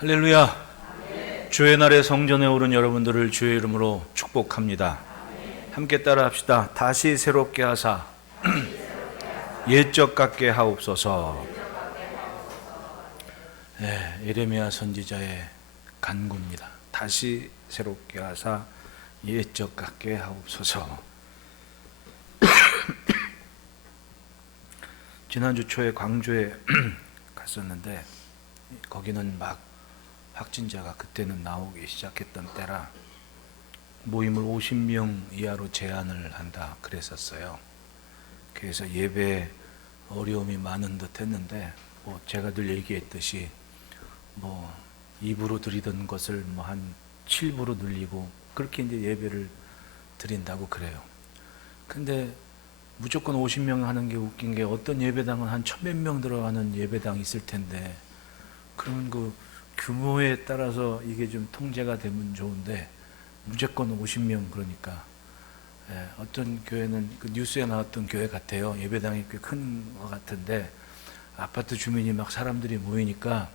할렐루야. 주의 날에 성전에 오른 여러분들을 주의 이름으로 축복합니다. 함께 따라 합시다. 다시 새롭게 하사 옛적 같게 하옵소서. 예레미야 선지자의 간구입니다. 다시 새롭게 하사 옛적 같게 하옵소서. 지난주 초에 광주에 갔었는데 거기는 막 확진자가 그때는 나오기 시작했던 때라 모임을 50명 이하로 제한을 한다 그랬었어요. 그래서 예배에 어려움이 많은 듯 했는데 제가 늘 얘기했듯이 2부로 드리던 것을 한 7부로 늘리고 그렇게 이제 예배를 드린다고 그래요. 근데 무조건 50명 하는 게 웃긴 게 어떤 예배당은 한 1000몇 명 들어가는 예배당이 있을 텐데 그러면 그 규모에 따라서 이게 좀 통제가 되면 좋은데 무조건 50명 그러니까 어떤 교회는 그 뉴스에 나왔던 교회 같아요. 예배당이 꽤 큰 것 같은데 아파트 주민이 막 사람들이 모이니까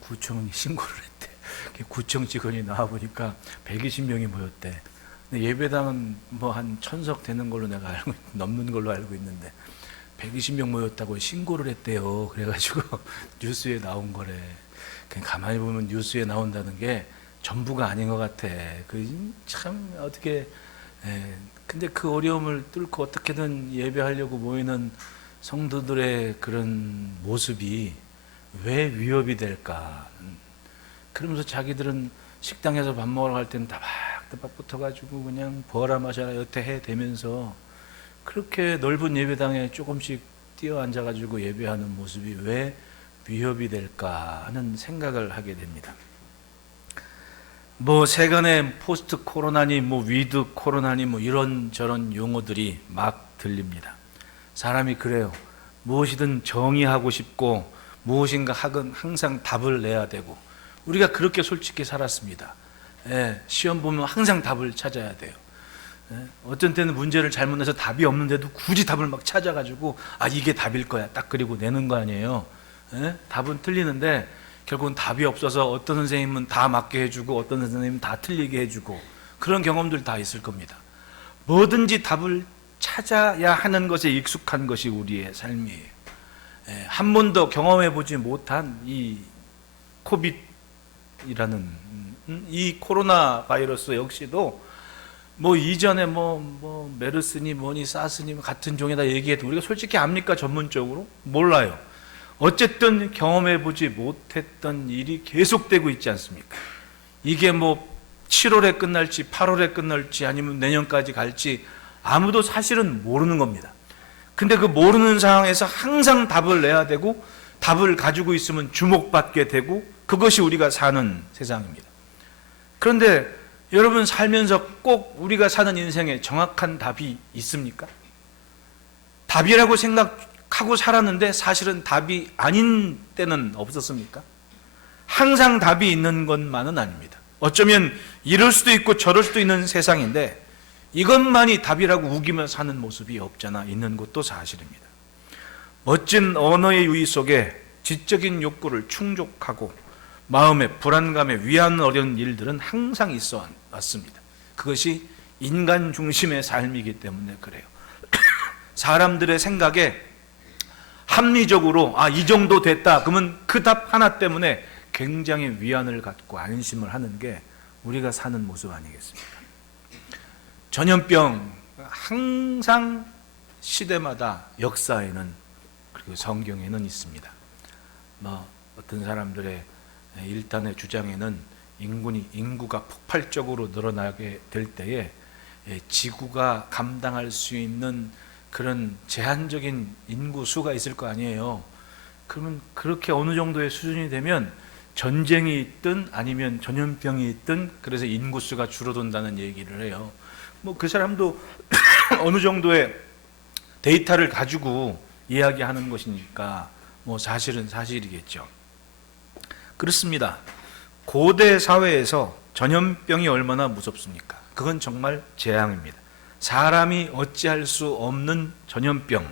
구청이 신고를 했대. 구청 직원이 나와보니까 120명이 모였대. 근데 예배당은 한 1000석 되는 걸로 내가 넘는 걸로 알고 있는데 120명 모였다고 신고를 했대요. 그래가지고 뉴스에 나온 거래. 가만히 보면 뉴스에 나온다는 게 전부가 아닌 것 같아. 참 어떻게 근데 그 어려움을 뚫고 어떻게든 예배하려고 모이는 성도들의 그런 모습이 왜 위협이 될까? 그러면서 자기들은 식당에서 밥 먹으러 갈 때는 따박따박 붙어가지고 그냥 버라 마셔라 여태해 대면서 그렇게 넓은 예배당에 조금씩 뛰어 앉아가지고 예배하는 모습이 왜 위협이 될까 하는 생각을 하게 됩니다. 세간의 포스트 코로나니 위드 코로나니 이런저런 용어들이 막 들립니다. 사람이 그래요. 무엇이든 정의하고 싶고 무엇인가 하건 항상 답을 내야 되고 우리가 그렇게 솔직히 살았습니다. 시험 보면 항상 답을 찾아야 돼요. 어떤 때는 문제를 잘못 내서 답이 없는데도 굳이 답을 막 찾아가지고 이게 답일 거야 딱 그리고 내는 거 아니에요. 답은 틀리는데 결국은 답이 없어서 어떤 선생님은 다 맞게 해주고 어떤 선생님은 다 틀리게 해주고 그런 경험들 다 있을 겁니다. 뭐든지 답을 찾아야 하는 것에 익숙한 것이 우리의 삶이에요. 한 번도 경험해보지 못한 이 코빗이라는 이 코로나 바이러스 역시도 이전에 메르스니 뭐니 사스니 같은 종에다 얘기해도 우리가 솔직히 압니까? 전문적으로? 몰라요. 어쨌든 경험해보지 못했던 일이 계속되고 있지 않습니까? 이게 7월에 끝날지 8월에 끝날지 아니면 내년까지 갈지 아무도 사실은 모르는 겁니다. 근데 그 모르는 상황에서 항상 답을 내야 되고 답을 가지고 있으면 주목받게 되고 그것이 우리가 사는 세상입니다. 그런데 여러분 살면서 꼭 우리가 사는 인생에 정확한 답이 있습니까? 답이라고 생각하고 살았는데 사실은 답이 아닌 때는 없었습니까? 항상 답이 있는 것만은 아닙니다. 어쩌면 이럴 수도 있고 저럴 수도 있는 세상인데 이것만이 답이라고 우기며 사는 모습이 없잖아 있는 것도 사실입니다. 멋진 언어의 유의 속에 지적인 욕구를 충족하고 마음의 불안감에 위안 어려운 일들은 항상 있어 왔습니다. 그것이 인간 중심의 삶이기 때문에 그래요. 사람들의 생각에 합리적으로 이 정도 됐다 그러면 그 답 하나 때문에 굉장히 위안을 갖고 안심을 하는 게 우리가 사는 모습 아니겠습니까? 전염병 항상 시대마다 역사에는 그리고 성경에는 있습니다. 어떤 사람들의 일단의 주장에는 인구가 폭발적으로 늘어나게 될 때에 지구가 감당할 수 있는 그런 제한적인 인구 수가 있을 거 아니에요. 그러면 그렇게 어느 정도의 수준이 되면 전쟁이 있든 아니면 전염병이 있든 그래서 인구수가 줄어든다는 얘기를 해요. 그 사람도 어느 정도의 데이터를 가지고 이야기하는 것이니까 사실은 사실이겠죠. 그렇습니다. 고대 사회에서 전염병이 얼마나 무섭습니까? 그건 정말 재앙입니다. 사람이 어찌할 수 없는 전염병.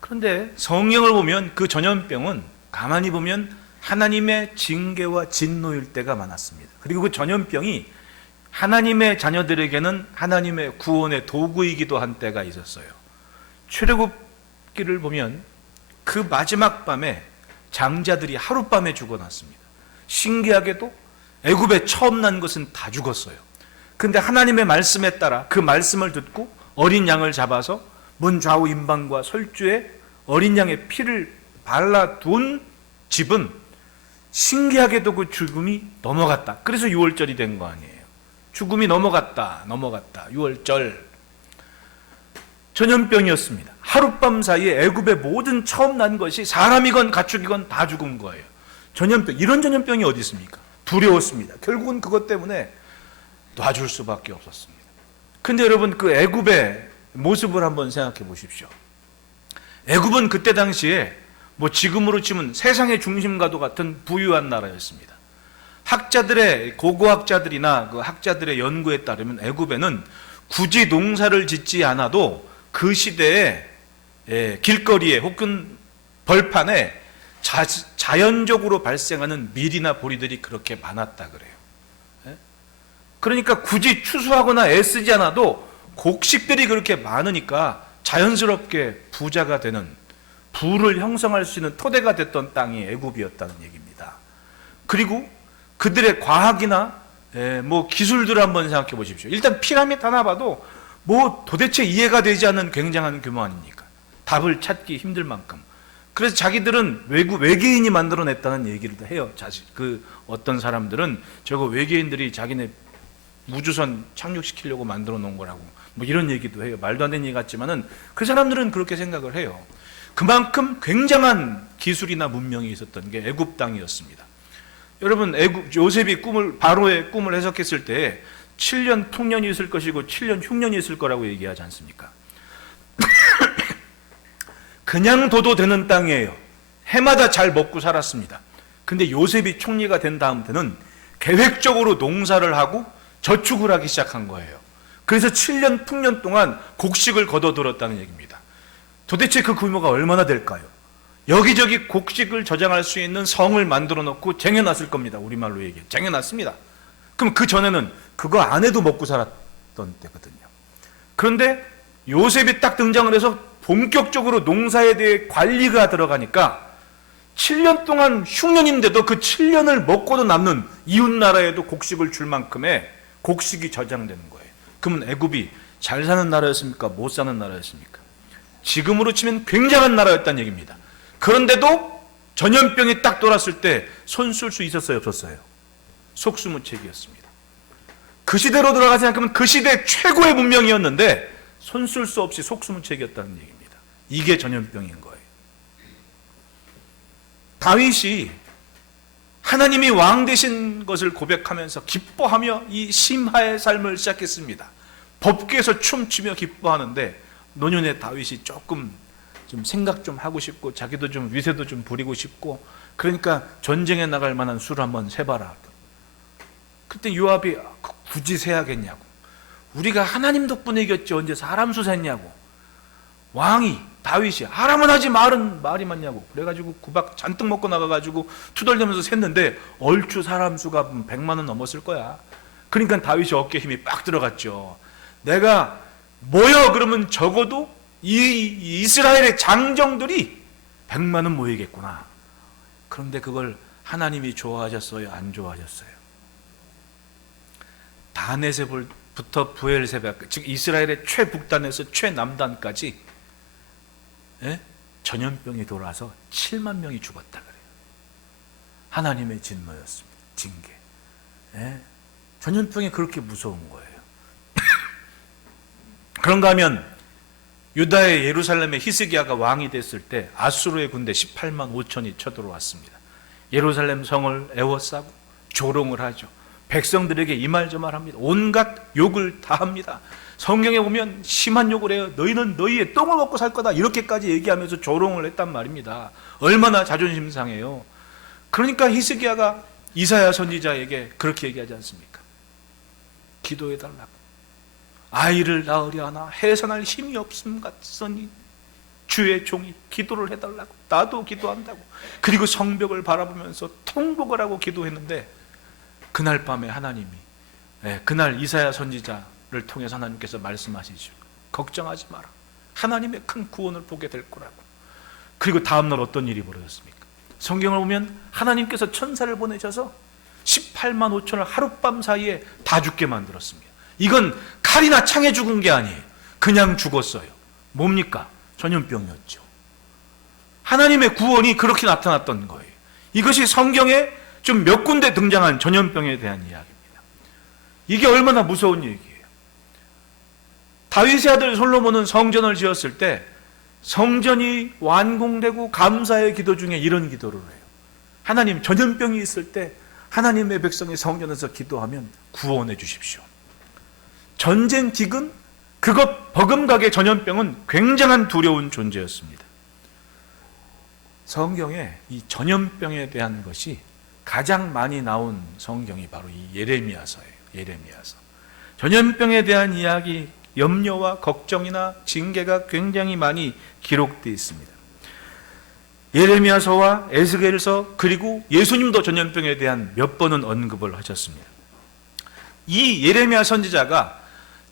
그런데 성경을 보면 그 전염병은 가만히 보면 하나님의 징계와 진노일 때가 많았습니다. 그리고 그 전염병이 하나님의 자녀들에게는 하나님의 구원의 도구이기도 한 때가 있었어요. 출애굽기를 보면 그 마지막 밤에 장자들이 하룻밤에 죽어났습니다. 신기하게도 애굽에 처음 난 것은 다 죽었어요. 근데 하나님의 말씀에 따라 그 말씀을 듣고 어린 양을 잡아서 문 좌우 임방과 설주에 어린 양의 피를 발라둔 집은 신기하게도 그 죽음이 넘어갔다. 그래서 6월절이 된 거 아니에요. 죽음이 넘어갔다 6월절. 전염병이었습니다. 하룻밤 사이에 애굽의 모든 처음 난 것이 사람이건 가축이건 다 죽은 거예요. 전염병, 이런 전염병이 어디 있습니까? 두려웠습니다. 결국은 그것 때문에 놔줄 수밖에 없었습니다. 근데 여러분, 그 애굽의 모습을 한번 생각해 보십시오. 애굽은 그때 당시에 뭐 지금으로 치면 세상의 중심과도 같은 부유한 나라였습니다. 학자들의, 고고학자들이나 그 학자들의 연구에 따르면 애굽에는 굳이 농사를 짓지 않아도 그 시대에 길거리에 혹은 벌판에 자연적으로 발생하는 밀이나 보리들이 그렇게 많았다 그래요. 그러니까 굳이 추수하거나 애쓰지 않아도 곡식들이 그렇게 많으니까 자연스럽게 부자가 되는, 부를 형성할 수 있는 토대가 됐던 땅이 애굽이었다는 얘기입니다. 그리고 그들의 과학이나 뭐 기술들을 한번 생각해 보십시오. 일단 피라미드 하나 봐도 뭐 도대체 이해가 되지 않는 굉장한 규모 아닙니까? 답을 찾기 힘들 만큼. 그래서 자기들은 외계인이 만들어냈다는 얘기를 해요. 그 어떤 사람들은 저거 외계인들이 자기네 우주선 착륙시키려고 만들어 놓은 거라고 뭐 이런 얘기도 해요. 말도 안 되는 얘기 같지만은 그 사람들은 그렇게 생각을 해요. 그만큼 굉장한 기술이나 문명이 있었던 게 애굽 땅이었습니다. 여러분, 요셉이 바로의 꿈을 해석했을 때 7년 풍년이 있을 것이고 7년 흉년이 있을 거라고 얘기하지 않습니까? 그냥 둬도 되는 땅이에요. 해마다 잘 먹고 살았습니다. 근데 요셉이 총리가 된 다음부터는 계획적으로 농사를 하고 저축을 하기 시작한 거예요. 그래서 7년 풍년 동안 곡식을 거둬들었다는 얘기입니다. 도대체 그 규모가 얼마나 될까요? 여기저기 곡식을 저장할 수 있는 성을 만들어 놓고 쟁여놨을 겁니다. 우리말로 얘기해. 쟁여놨습니다. 그럼 그 전에는 그거 안 해도 먹고 살았던 때거든요. 그런데 요셉이 딱 등장을 해서 본격적으로 농사에 대해 관리가 들어가니까 7년 동안 흉년인데도 그 7년을 먹고도 남는 이웃나라에도 곡식을 줄 만큼의 곡식이 저장되는 거예요. 그러면 애굽이 잘 사는 나라였습니까? 못 사는 나라였습니까? 지금으로 치면 굉장한 나라였다는 얘기입니다. 그런데도 전염병이 딱 돌았을 때 손 쓸 수 있었어요, 없었어요? 속수무책이었습니다. 그 시대로 돌아가 생각하면 그 시대 최고의 문명이었는데 손 쓸 수 없이 속수무책이었다는 얘기입니다. 이게 전염병인 거예요. 다윗이 하나님이 왕 되신 것을 고백하면서 기뻐하며 이 심하의 삶을 시작했습니다. 법궤에서 춤추며 기뻐하는데 노년의 다윗이 조금 좀 생각 좀 하고 싶고 자기도 좀 위세도 좀 부리고 싶고, 그러니까 전쟁에 나갈 만한 수를 한번 세봐라. 그때 요압이 굳이 세야겠냐고, 우리가 하나님 덕분에 이겼지 언제 사람 수 셌냐고, 왕이 다윗이 하라면 하지 말이 많냐고, 그래가지고 구박 잔뜩 먹고 나가가지고 투덜대면서 셌는데 얼추 사람 수가 100만은 넘었을 거야. 그러니까 다윗이 어깨에 힘이 빡 들어갔죠. 내가 모여 그러면 적어도 이 이스라엘의 장정들이 100만은 모이겠구나. 그런데 그걸 하나님이 좋아하셨어요, 안 좋아하셨어요? 다넷에부터 부엘세바, 즉 이스라엘의 최북단에서 최남단까지 전염병이 돌아서 7만 명이 죽었다 그래요. 하나님의 진노였습니다. 징계. 전염병이 그렇게 무서운 거예요. 그런가 하면 유다의 예루살렘의 히스기야가 왕이 됐을 때 아수르의 군대 18만 5천이 쳐들어왔습니다. 예루살렘 성을 에워싸고 조롱을 하죠. 백성들에게 이 말 저 말 합니다. 온갖 욕을 다 합니다. 성경에 보면 심한 욕을 해요. 너희는 너희의 똥을 먹고 살 거다, 이렇게까지 얘기하면서 조롱을 했단 말입니다. 얼마나 자존심 상해요. 그러니까 히스기야가 이사야 선지자에게 그렇게 얘기하지 않습니까? 기도해달라고. 아이를 낳으려 하나 해산할 힘이 없음 같으니 주의 종이 기도를 해달라고, 나도 기도한다고, 그리고 성벽을 바라보면서 통곡을 하고 기도했는데, 그날 밤에 하나님이, 그날 이사야 선지자를 통해서 하나님께서 말씀하시죠. 걱정하지 마라, 하나님의 큰 구원을 보게 될 거라고. 그리고 다음날 어떤 일이 벌어졌습니까? 성경을 보면 하나님께서 천사를 보내셔서 18만 5천을 하룻밤 사이에 다 죽게 만들었습니다. 이건 칼이나 창에 죽은 게 아니에요. 그냥 죽었어요. 뭡니까? 전염병이었죠. 하나님의 구원이 그렇게 나타났던 거예요. 이것이 성경에 좀 몇 군데 등장한 전염병에 대한 이야기입니다. 이게 얼마나 무서운 얘기예요. 다윗의 아들 솔로몬은 성전을 지었을 때 성전이 완공되고 감사의 기도 중에 이런 기도를 해요. 하나님, 전염병이 있을 때 하나님의 백성이 성전에서 기도하면 구원해 주십시오. 전쟁 기근, 그것 버금가게 전염병은 굉장한 두려운 존재였습니다. 성경에 이 전염병에 대한 것이 가장 많이 나온 성경이 바로 이 예레미야서예요. 예레미야서. 전염병에 대한 이야기, 염려와 걱정이나 징계가 굉장히 많이 기록되어 있습니다. 예레미야서와 에스겔서, 그리고 예수님도 전염병에 대한 몇 번은 언급을 하셨습니다. 이 예레미야 선지자가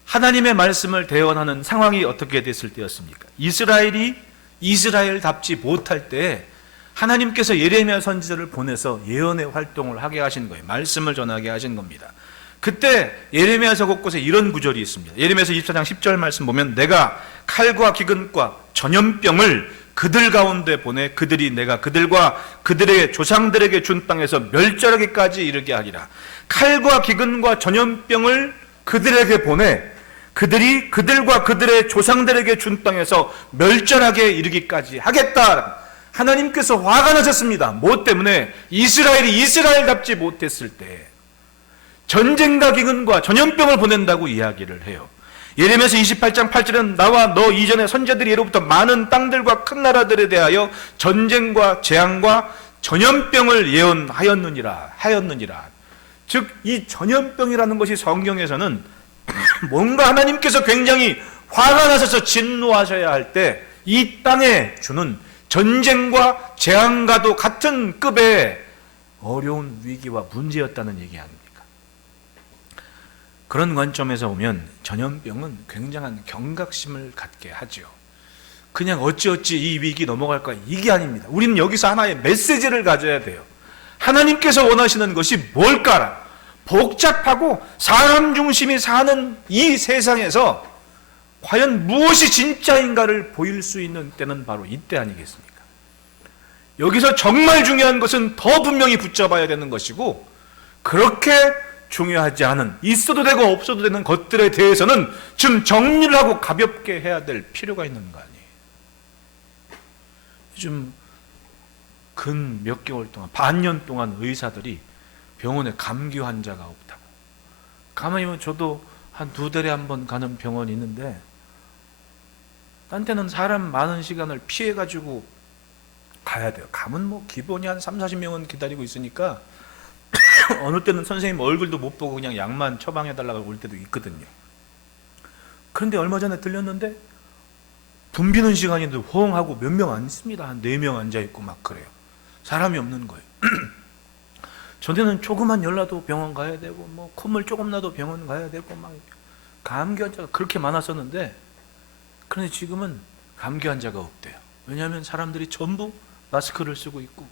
하나님의 말씀을 대언하는 상황이 어떻게 됐을 때였습니까? 이스라엘이 이스라엘답지 못할 때 하나님께서 예레미야 선지자를 보내서 예언의 활동을 하게 하신 거예요. 말씀을 전하게 하신 겁니다. 그때 예레미야서 곳곳에 이런 구절이 있습니다. 예레미야서 24장 10절 말씀 보면, 내가 칼과 기근과 전염병을 그들 가운데 보내 그들이 내가 그들과 그들의 조상들에게 준 땅에서 멸절하기까지 이르게 하리라. 칼과 기근과 전염병을 그들에게 보내 그들이 그들과 그들의 조상들에게 준 땅에서 멸절하게 이르기까지 하겠다. 하나님께서 화가 나셨습니다. 뭐 때문에? 이스라엘이 이스라엘답지 못했을 때 전쟁과 기근과 전염병을 보낸다고 이야기를 해요. 예레미야서 28장 8절은 나와 너 이전의 선지자들이 예로부터 많은 땅들과 큰 나라들에 대하여 전쟁과 재앙과 전염병을 예언하였느니라. 즉 이 전염병이라는 것이 성경에서는 뭔가 하나님께서 굉장히 화가 나셔서 진노하셔야 할 때 이 땅에 주는 전쟁과 재앙과도 같은 급의 어려운 위기와 문제였다는 얘기 아닙니까? 그런 관점에서 보면 전염병은 굉장한 경각심을 갖게 하죠. 그냥 어찌어찌 이 위기 넘어갈 거야, 이게 아닙니다. 우리는 여기서 하나의 메시지를 가져야 돼요. 하나님께서 원하시는 것이 뭘까라. 복잡하고 사람 중심이 사는 이 세상에서 과연 무엇이 진짜인가를 보일 수 있는 때는 바로 이때 아니겠습니까? 여기서 정말 중요한 것은 더 분명히 붙잡아야 되는 것이고, 그렇게 중요하지 않은, 있어도 되고 없어도 되는 것들에 대해서는 좀 정리를 하고 가볍게 해야 될 필요가 있는 거 아니에요? 요즘 근 몇 개월 동안, 반년 동안 의사들이 병원에 감기 환자가 없다고. 가만히 보면 저도 한 2달에 한 번 가는 병원이 있는데, 딴 때는 사람 많은 시간을 피해가지고 가야 돼요. 가면 뭐 기본이 한 3, 40명은 기다리고 있으니까 어느 때는 선생님 얼굴도 못 보고 그냥 약만 처방해달라고 올 때도 있거든요. 그런데 얼마 전에 들렸는데 붐비는 시간인데 호응하고 몇 명 안 있습니다. 한 4명 앉아있고 막 그래요. 사람이 없는 거예요. 전에는 조그만 열나도 병원 가야 되고, 뭐 콧물 조금 나도 병원 가야 되고, 막 감기 환자가 그렇게 많았었는데, 그런데 지금은 감기 환자가 없대요. 왜냐하면 사람들이 전부 마스크를 쓰고 있고,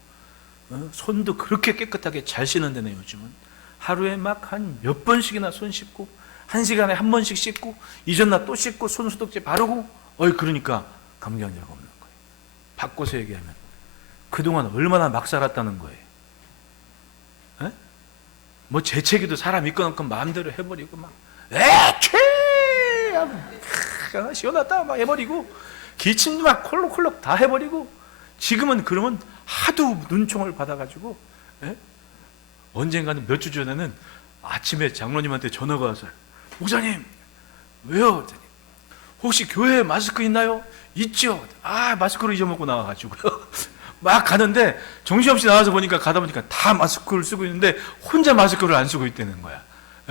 손도 그렇게 깨끗하게 잘 씻는데네. 요즘은 하루에 막 한 몇 번씩이나 손 씻고, 1시간에 한 번씩 씻고, 이전나 또 씻고, 손 소독제 바르고, 그러니까 감기 환자가 없는 거예요. 바꿔서 얘기하면 그동안 얼마나 막 살았다는 거예요. 에? 뭐 재채기도 사람 있거나 마음대로 해버리고, 막 에취 시원하다 막 해버리고, 기침도 막 콜록콜록 다 해버리고. 지금은 그러면 하도 눈총을 받아가지고, 언젠가는 몇 주 전에는 아침에 장로님한테 전화가 와서, 목사님 왜요? 혹시 교회에 마스크 있나요? 있죠. 마스크를 잊어먹고 나와가지고요. 막 가는데 정신없이 나와서 보니까, 가다 보니까 다 마스크를 쓰고 있는데 혼자 마스크를 안 쓰고 있다는 거야.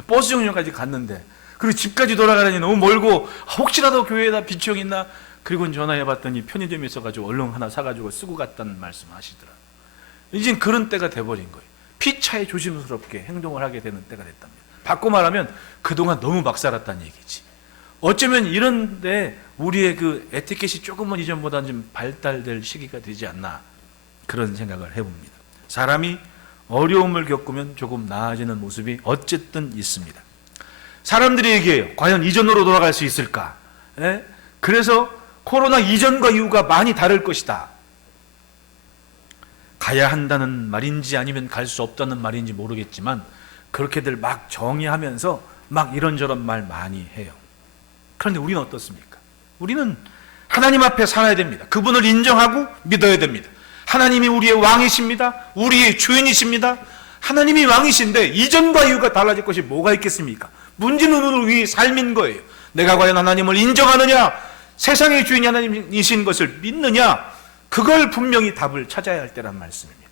버스 정류장까지 갔는데, 그리고 집까지 돌아가려니 너무 멀고, 혹시라도 교회에다 비치형 있나 그리고 전화해봤더니 편의점에 있어가지고 얼른 하나 사가지고 쓰고 갔다는 말씀 하시더라고요. 이젠 그런 때가 돼버린 거예요. 피차에 조심스럽게 행동을 하게 되는 때가 됐답니다. 바꿔 말하면 그동안 너무 막 살았다는 얘기지. 어쩌면 이런데 우리의 그 에티켓이 조금은 이전보다는 좀 발달될 시기가 되지 않나, 그런 생각을 해봅니다. 사람이 어려움을 겪으면 조금 나아지는 모습이 어쨌든 있습니다. 사람들이 얘기해요. 과연 이전으로 돌아갈 수 있을까? 예? 그래서 코로나 이전과 이후가 많이 다를 것이다. 가야 한다는 말인지 아니면 갈 수 없다는 말인지 모르겠지만 그렇게들 막 정의하면서 막 이런저런 말 많이 해요. 그런데 우리는 어떻습니까? 우리는 하나님 앞에 살아야 됩니다. 그분을 인정하고 믿어야 됩니다. 하나님이 우리의 왕이십니다. 우리의 주인이십니다. 하나님이 왕이신데 이전과 이후가 달라질 것이 뭐가 있겠습니까? 문제는 우리 삶인 거예요. 내가 과연 하나님을 인정하느냐, 세상의 주인이 하나님이신 것을 믿느냐, 그걸 분명히 답을 찾아야 할 때란 말씀입니다.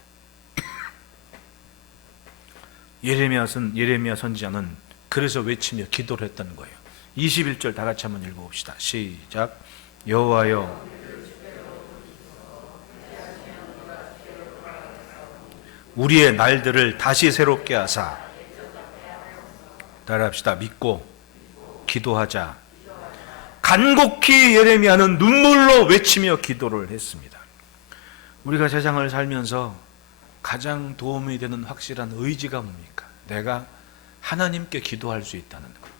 예레미야 선지자는 그래서 외치며 기도를 했다는 거예요. 21절 다 같이 한번 읽어봅시다. 시작. 여호와여, 우리의 날들을 다시 새롭게 하사, 따라합시다. 믿고 기도하자. 간곡히 예레미야는 눈물로 외치며 기도를 했습니다. 우리가 세상을 살면서 가장 도움이 되는 확실한 의지가 뭡니까? 내가 하나님께 기도할 수 있다는 것.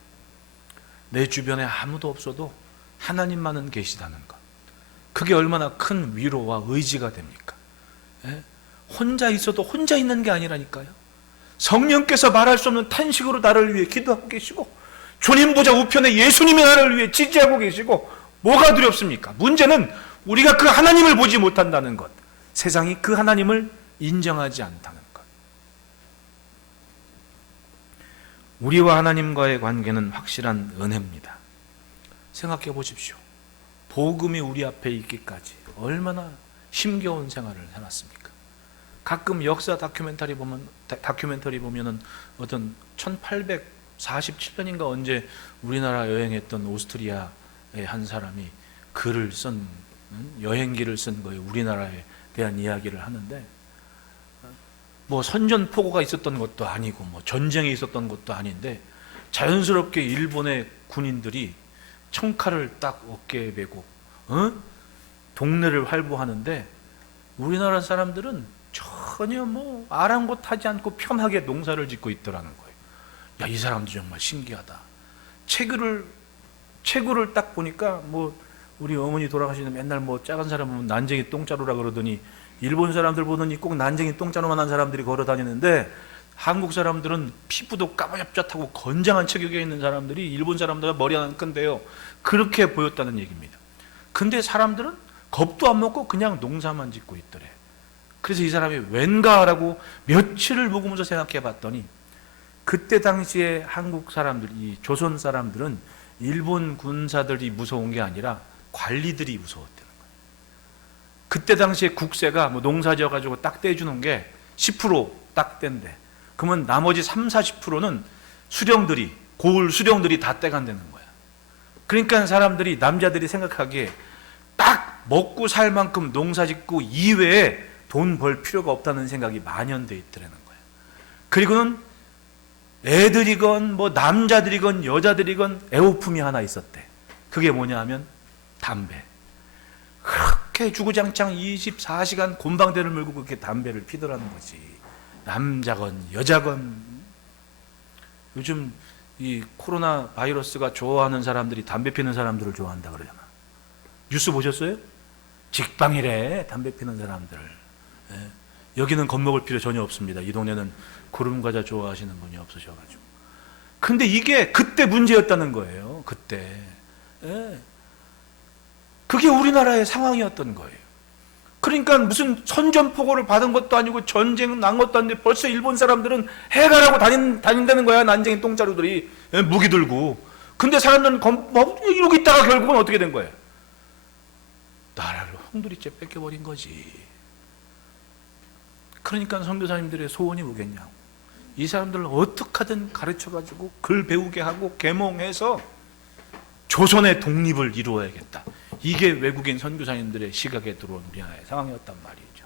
내 주변에 아무도 없어도 하나님만은 계시다는 것. 그게 얼마나 큰 위로와 의지가 됩니까? 예? 혼자 있어도 혼자 있는 게 아니라니까요. 성령께서 말할 수 없는 탄식으로 나를 위해 기도하고 계시고, 주님 보좌 우편에 예수님이 나를 위해 지지하고 계시고, 뭐가 두렵습니까? 문제는 우리가 그 하나님을 보지 못한다는 것, 세상이 그 하나님을 인정하지 않다는 것. 우리와 하나님과의 관계는 확실한 은혜입니다. 생각해 보십시오. 복음이 우리 앞에 있기까지 얼마나 힘겨운 생활을 해놨습니까? 가끔 역사 다큐멘터리 보면은 어떤 1847년인가 언제 우리나라 여행했던 오스트리아의 한 사람이 글을 쓴, 여행기를 쓴 거예요. 우리나라에 대한 이야기를 하는데, 뭐 선전포고가 있었던 것도 아니고 뭐 전쟁이 있었던 것도 아닌데 자연스럽게 일본의 군인들이 청칼을 딱 어깨에 메고 동네를 활보하는데, 우리나라 사람들은 전혀 뭐 아랑곳하지 않고 편하게 농사를 짓고 있더라는 거예요. 야, 이 사람도 정말 신기하다. 체구를 딱 보니까, 뭐 우리 어머니 돌아가시는 맨날 뭐 작은 사람 보면 난쟁이 똥자루라 그러더니, 일본 사람들 보더니 꼭 난쟁이 똥자루만 한 사람들이 걸어 다니는데, 한국 사람들은 피부도 까무잡잡하고 건장한 체격에 있는 사람들이 일본 사람들보다 머리 하나 큰데요, 그렇게 보였다는 얘기입니다. 근데 사람들은 겁도 안 먹고 그냥 농사만 짓고 있더래. 그래서 이 사람이 왠가라고 며칠을 묵으면서 생각해 봤더니, 그때 당시에 한국 사람들, 이 조선 사람들은 일본 군사들이 무서운 게 아니라 관리들이 무서웠다는 거예요. 그때 당시에 국세가 뭐 농사 지어가지고 딱 떼주는 게 10%딱 뗀대. 그러면 나머지 30-40%는 수령들이, 고을 수령들이 다 떼간다는 거야. 그러니까 사람들이, 남자들이 생각하기에 딱 먹고 살 만큼 농사 짓고 이외에 돈 벌 필요가 없다는 생각이 만연돼 있더라는 거예요. 그리고는 애들이건 뭐 남자들이건 여자들이건 애호품이 하나 있었대. 그게 뭐냐 하면 담배. 그렇게 주구장창 24시간 곰방대를 물고 그렇게 담배를 피더라는 거지. 남자건 여자건. 요즘 이 코로나 바이러스가 좋아하는 사람들이 담배 피는 사람들을 좋아한다 그러잖아. 뉴스 보셨어요? 직방이래, 담배 피는 사람들. 예. 여기는 겁먹을 필요 전혀 없습니다. 이 동네는 구름과자 좋아하시는 분이 없으셔가지고. 근데 이게 그때 문제였다는 거예요. 그때. 예. 그게 우리나라의 상황이었던 거예요. 그러니까 무슨 선전포고를 받은 것도 아니고 전쟁 난 것도 아닌데 벌써 일본 사람들은 해가라고 다닌다는 거야. 난쟁이 똥자루들이. 예, 무기 들고. 근데 사람들은 이러고 있다가 결국은 어떻게 된 거예요? 나라를 홍두리째 뺏겨버린 거지. 그러니까 선교사님들의 소원이 뭐겠냐고. 이 사람들을 어떻게 하든 가르쳐가지고 글 배우게 하고 계몽해서 조선의 독립을 이루어야겠다. 이게 외국인 선교사님들의 시각에 들어온 우리나라의 상황이었단 말이죠.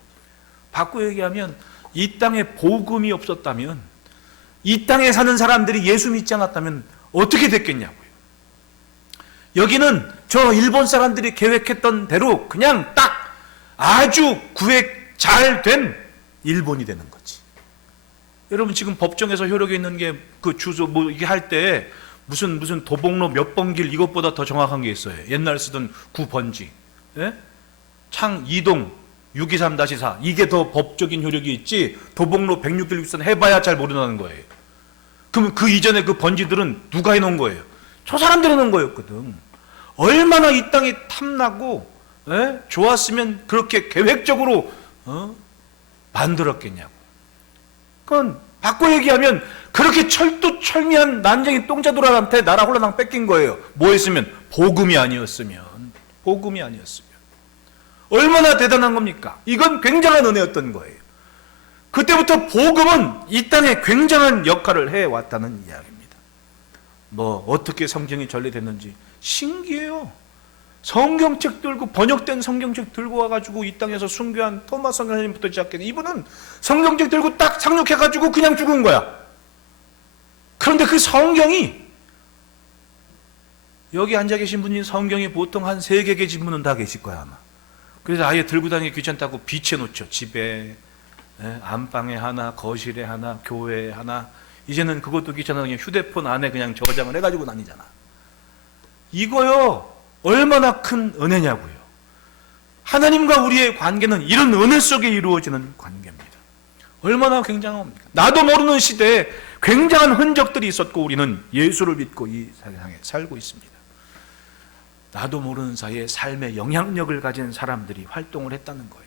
바꿔 얘기하면 이 땅에 복음이 없었다면, 이 땅에 사는 사람들이 예수 믿지 않았다면 어떻게 됐겠냐고요. 여기는 저 일본 사람들이 계획했던 대로 그냥 딱 아주 구획 잘 된 일본이 되는 거지. 여러분 지금 법정에서 효력이 있는 게 그 주소 뭐 이게 할 때 무슨 도봉로 몇 번 길 이것보다 더 정확한 게 있어요. 옛날 쓰던 구번지, 예? 창 2동 623-4 이게 더 법적인 효력이 있지 도봉로 106길 6선 해봐야 잘 모른다는 거예요. 그럼 그 이전에 그 번지들은 누가 해놓은 거예요? 저 사람들이 해놓은 거였거든. 얼마나 이 땅이 탐나고 좋았으면 그렇게 계획적으로 만들었겠냐고. 그건 바꿔 얘기하면 그렇게 철두철미한 난쟁이 똥자돌한테 나라 홀라당 뺏긴 거예요. 뭐 했으면? 복음이 아니었으면. 얼마나 대단한 겁니까? 이건 굉장한 은혜였던 거예요. 그때부터 복음은 이 땅에 굉장한 역할을 해왔다는 이야기입니다. 뭐 어떻게 성경이 전래됐는지 신기해요. 성경책 들고 번역된 성경책 들고 와가지고 이 땅에서 순교한 토마스 선교사님부터 시작해서 이분은 성경책 들고 딱 상륙해가지고 그냥 죽은 거야. 그런데 그 성경이 여기 앉아 계신 분이 성경이 보통 한 3개 계신 분은 다 계실 거야 아마. 그래서 아예 들고 다니기 귀찮다고 비치해놓죠. 집에, 안방에 하나, 거실에 하나, 교회에 하나. 이제는 그것도 귀찮아 그냥 휴대폰 안에 그냥 저장을 해가지고 다니잖아. 이거요 얼마나 큰 은혜냐고요. 하나님과 우리의 관계는 이런 은혜 속에 이루어지는 관계입니다. 얼마나 굉장합니까? 나도 모르는 시대에 굉장한 흔적들이 있었고 우리는 예수를 믿고 이 세상에 살고 있습니다. 나도 모르는 사이에 삶의 영향력을 가진 사람들이 활동을 했다는 거예요.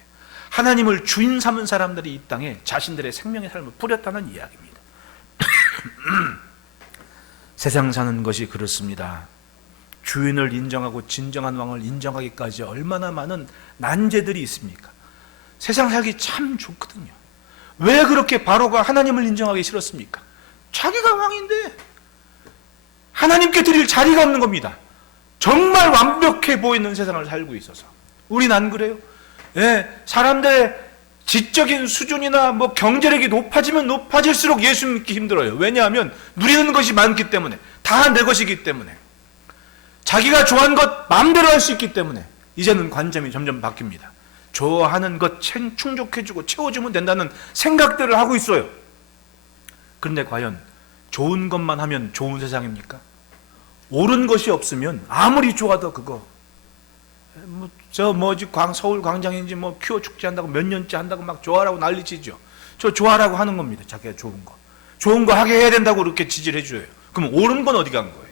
하나님을 주인 삼은 사람들이 이 땅에 자신들의 생명의 삶을 뿌렸다는 이야기입니다. 세상 사는 것이 그렇습니다. 주인을 인정하고 진정한 왕을 인정하기까지 얼마나 많은 난제들이 있습니까? 세상 살기 참 좋거든요. 왜 그렇게 바로가 하나님을 인정하기 싫었습니까? 자기가 왕인데 하나님께 드릴 자리가 없는 겁니다. 정말 완벽해 보이는 세상을 살고 있어서. 우린 안 그래요? 사람들의 지적인 수준이나 뭐 경제력이 높아지면 높아질수록 예수 믿기 힘들어요. 왜냐하면 누리는 것이 많기 때문에, 다 내 것이기 때문에, 자기가 좋아하는 것 마음대로 할 수 있기 때문에 이제는 관점이 점점 바뀝니다. 좋아하는 것 충족해주고 채워주면 된다는 생각들을 하고 있어요. 그런데 과연 좋은 것만 하면 좋은 세상입니까? 옳은 것이 없으면 아무리 좋아도 그거 서울 광장인지 뭐 큐어 축제 한다고 몇 년째 한다고 막 좋아라고 난리치죠. 저 좋아라고 하는 겁니다. 자기가 좋은 거 하게 해야 된다고 그렇게 지지를 해줘요. 그럼 옳은 건 어디 간 거예요?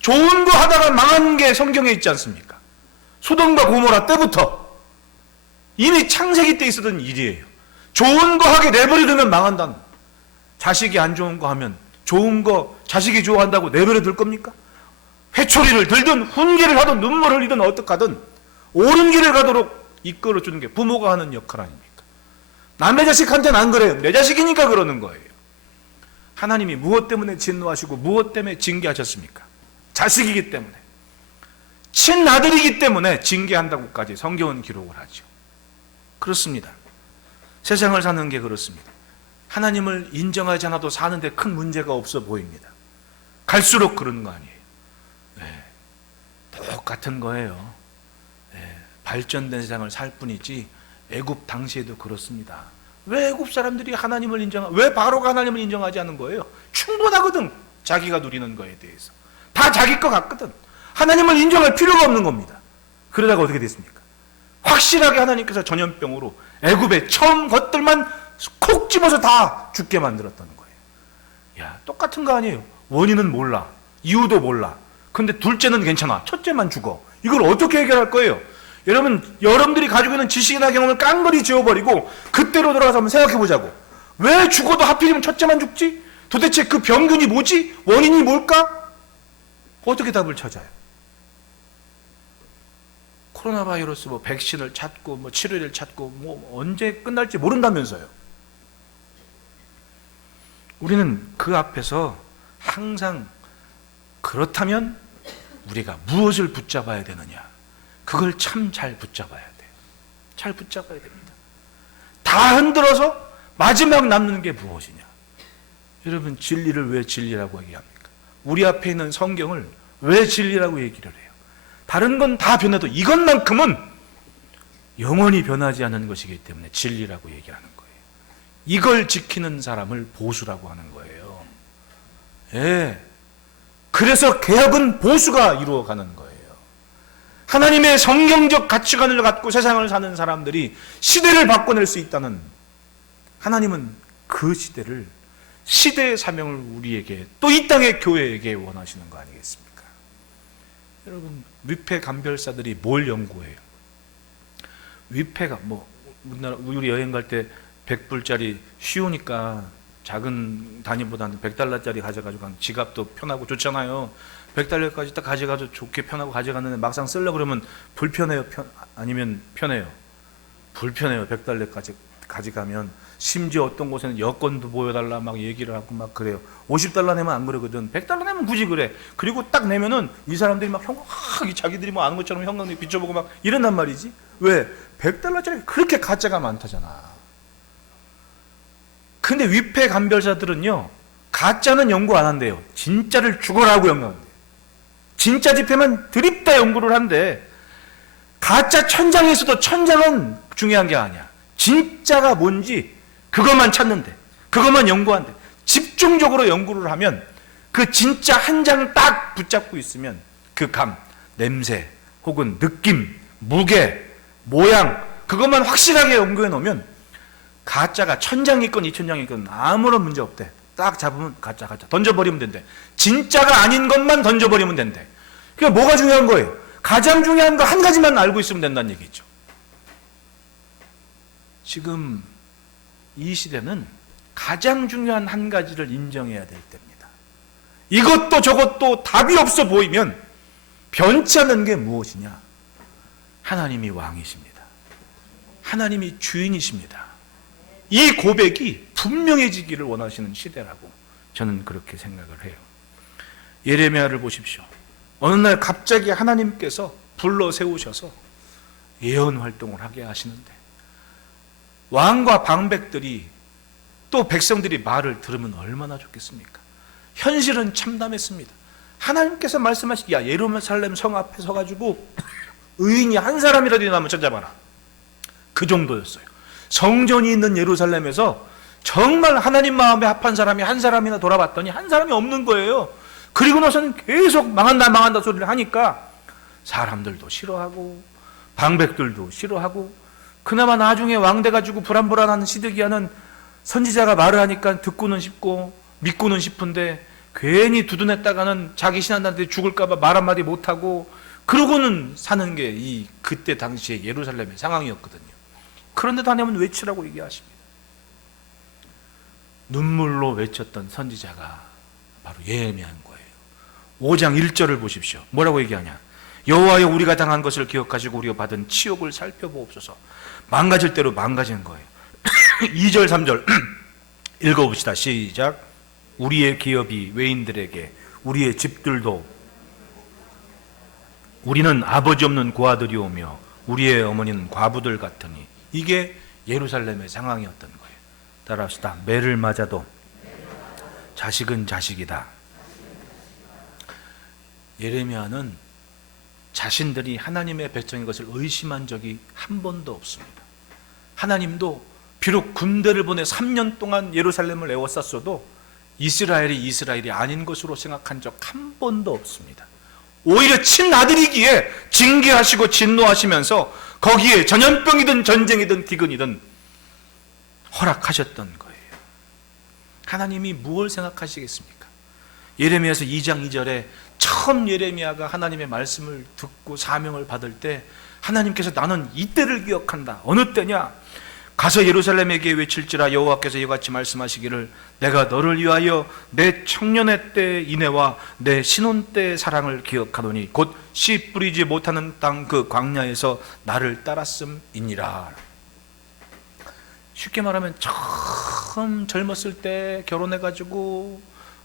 좋은 거 하다가 망한 게 성경에 있지 않습니까? 소돔과 고모라 때부터 이미 창세기 때 있었던 일이에요. 좋은 거 하게 내버려두면 망한다는. 자식이 안 좋은 거 하면 좋은 거 자식이 좋아한다고 내버려둘 겁니까? 회초리를 들든 훈계를 하든 눈물을 흘리든 어떡하든 옳은 길을 가도록 이끌어주는 게 부모가 하는 역할 아닙니까? 남의 자식한테는 안 그래요. 내 자식이니까 그러는 거예요. 하나님이 무엇 때문에 진노하시고 무엇 때문에 징계하셨습니까? 자식이기 때문에, 친아들이기 때문에 징계한다고까지 성경은 기록을 하죠. 그렇습니다. 세상을 사는 게 그렇습니다. 하나님을 인정하지 않아도 사는데 큰 문제가 없어 보입니다. 갈수록 그런 거 아니에요. 똑같은 거예요. 발전된 세상을 살 뿐이지 애굽 당시에도 그렇습니다. 왜 애굽 사람들이 하나님을 왜 바로가 하나님을 인정하지 않은 거예요? 충분하거든. 자기가 누리는 거에 대해서 다 자기 거 같거든. 하나님을 인정할 필요가 없는 겁니다. 그러다가 어떻게 됐습니까? 확실하게 하나님께서 전염병으로 애굽의 처음 것들만 콕 집어서 다 죽게 만들었다는 거예요. 야, 똑같은 거 아니에요. 원인은 몰라, 이유도 몰라. 근데 둘째는 괜찮아, 첫째만 죽어. 이걸 어떻게 해결할 거예요? 여러분들이 가지고 있는 지식이나 경험을 깡그리 지워버리고 그때로 돌아가서 한번 생각해 보자고. 왜 죽어도 하필이면 첫째만 죽지? 도대체 그 병균이 뭐지? 원인이 뭘까? 어떻게 답을 찾아요? 코로나 바이러스 뭐 백신을 찾고 뭐 치료를 찾고 뭐 언제 끝날지 모른다면서요. 우리는 그 앞에서 항상 그렇다면 우리가 무엇을 붙잡아야 되느냐? 그걸 참 잘 붙잡아야 돼요. 잘 붙잡아야 됩니다. 다 흔들어서 마지막 남는 게 무엇이냐? 여러분, 진리를 왜 진리라고 얘기합니까? 우리 앞에 있는 성경을 왜 진리라고 얘기를 해요? 다른 건 다 변해도 이것만큼은 영원히 변하지 않는 것이기 때문에 진리라고 얘기하는 거예요. 이걸 지키는 사람을 보수라고 하는 거예요. 예. 그래서 개혁은 보수가 이루어가는 거예요. 하나님의 성경적 가치관을 갖고 세상을 사는 사람들이 시대를 바꿔낼 수 있다는, 하나님은 그 시대를, 시대의 사명을 우리에게, 또 이 땅의 교회에게 원하시는 거 아니겠습니까? 여러분, 위패 감별사들이 뭘 연구해요? 위패가 우리 여행 갈 때 100불짜리 쉬우니까 작은 단위보다는 100달러짜리 가져가지고 가면 지갑도 편하고 좋잖아요. 100달러까지 딱 가져가서 좋게 편하고 가져갔는데 막상 쓰려고 그러면 불편해요? 아니면 편해요? 불편해요. 100달러까지 가져가면. 심지어 어떤 곳에는 여권도 보여달라 막 얘기를 하고 막 그래요. 50달러 내면 안 그러거든. 100달러 내면 굳이 그래. 그리고 딱 내면은 이 사람들이 막 자기들이 뭐 아는 것처럼 형광등 비춰보고 막 이런단 말이지. 왜? 100달러짜리 그렇게 가짜가 많다잖아. 근데 위패 감별사들은요, 가짜는 연구 안 한대요. 진짜를 죽어라고 연구한대요. 진짜 지폐만 드립다 연구를 한대. 가짜 천장에서도 천장은 중요한 게 아니야. 진짜가 뭔지 그것만 찾는데, 그것만 연구한대. 집중적으로 연구를 하면 그 진짜 한 장 딱 붙잡고 있으면 그 감, 냄새, 혹은 느낌, 무게, 모양, 그것만 확실하게 연구해 놓으면 가짜가 천장이 있건 이천장이 있건 아무런 문제 없대. 딱 잡으면 가짜 던져버리면 된대. 진짜가 아닌 것만 던져버리면 된대. 그러니까 뭐가 중요한 거예요? 가장 중요한 거 한 가지만 알고 있으면 된다는 얘기죠. 지금 이 시대는 가장 중요한 한 가지를 인정해야 될 때입니다. 이것도 저것도 답이 없어 보이면 변치 않는 게 무엇이냐? 하나님이 왕이십니다. 하나님이 주인이십니다. 이 고백이 분명해지기를 원하시는 시대라고 저는 그렇게 생각을 해요. 예레미야를 보십시오. 어느 날 갑자기 하나님께서 불러 세우셔서 예언 활동을 하게 하시는데, 왕과 방백들이 또 백성들이 말을 들으면 얼마나 좋겠습니까? 현실은 참담했습니다. 하나님께서 말씀하시기, 야, 예루살렘 성 앞에 서가지고 의인이 한 사람이라도 나면 찾아봐라. 그 정도였어요. 성전이 있는 예루살렘에서 정말 하나님 마음에 합한 사람이 한 사람이나 돌아봤더니 한 사람이 없는 거예요. 그리고 나서는 계속 망한다 소리를 하니까 사람들도 싫어하고 방백들도 싫어하고, 그나마 나중에 왕 돼가지고 불안불안한 시드기야는 선지자가 말을 하니까 듣고는 싶고 믿고는 싶은데 괜히 두둔했다가는 자기 신한테 죽을까봐 말 한마디 못하고 그러고는 사는 게 이 그때 당시에 예루살렘의 상황이었거든요. 그런데도 하나님은 외치라고 얘기하십니다. 눈물로 외쳤던 선지자가 바로 예레미야인 거예요. 5장 1절을 보십시오. 뭐라고 얘기하냐? 여호와여, 우리가 당한 것을 기억하시고 우리가 받은 치욕을 살펴보옵소서. 망가질 대로 망가진 거예요. 2절 3절 읽어봅시다. 시작. 우리의 기업이 외인들에게, 우리의 집들도, 우리는 아버지 없는 고아들이오며 우리의 어머니는 과부들 같으니. 이게 예루살렘의 상황이었던 거예요. 따라합시다. 매를 맞아도 자식은 자식이다. 예레미야는 자신들이 하나님의 백성인 것을 의심한 적이 한 번도 없습니다. 하나님도 비록 군대를 보내 3년 동안 예루살렘을 에워쌌어도 이스라엘이 아닌 것으로 생각한 적 한 번도 없습니다. 오히려 친아들이기에 징계하시고 진노하시면서 거기에 전염병이든 전쟁이든 기근이든 허락하셨던 거예요. 하나님이 무엇을 생각하시겠습니까? 예레미야서 2장 2절에 처음 예레미야가 하나님의 말씀을 듣고 사명을 받을 때 하나님께서 나는 이때를 기억한다. 어느 때냐? 가서 예루살렘에게 외칠지라 여호와께서 이같이 말씀하시기를 내가 너를 위하여 내 청년의 때 인애와 내 신혼 때의 사랑을 기억하노니 곧 씨 뿌리지 못하는 땅 그 광야에서 나를 따랐음이니라. 쉽게 말하면 처음 젊었을 때 결혼해가지고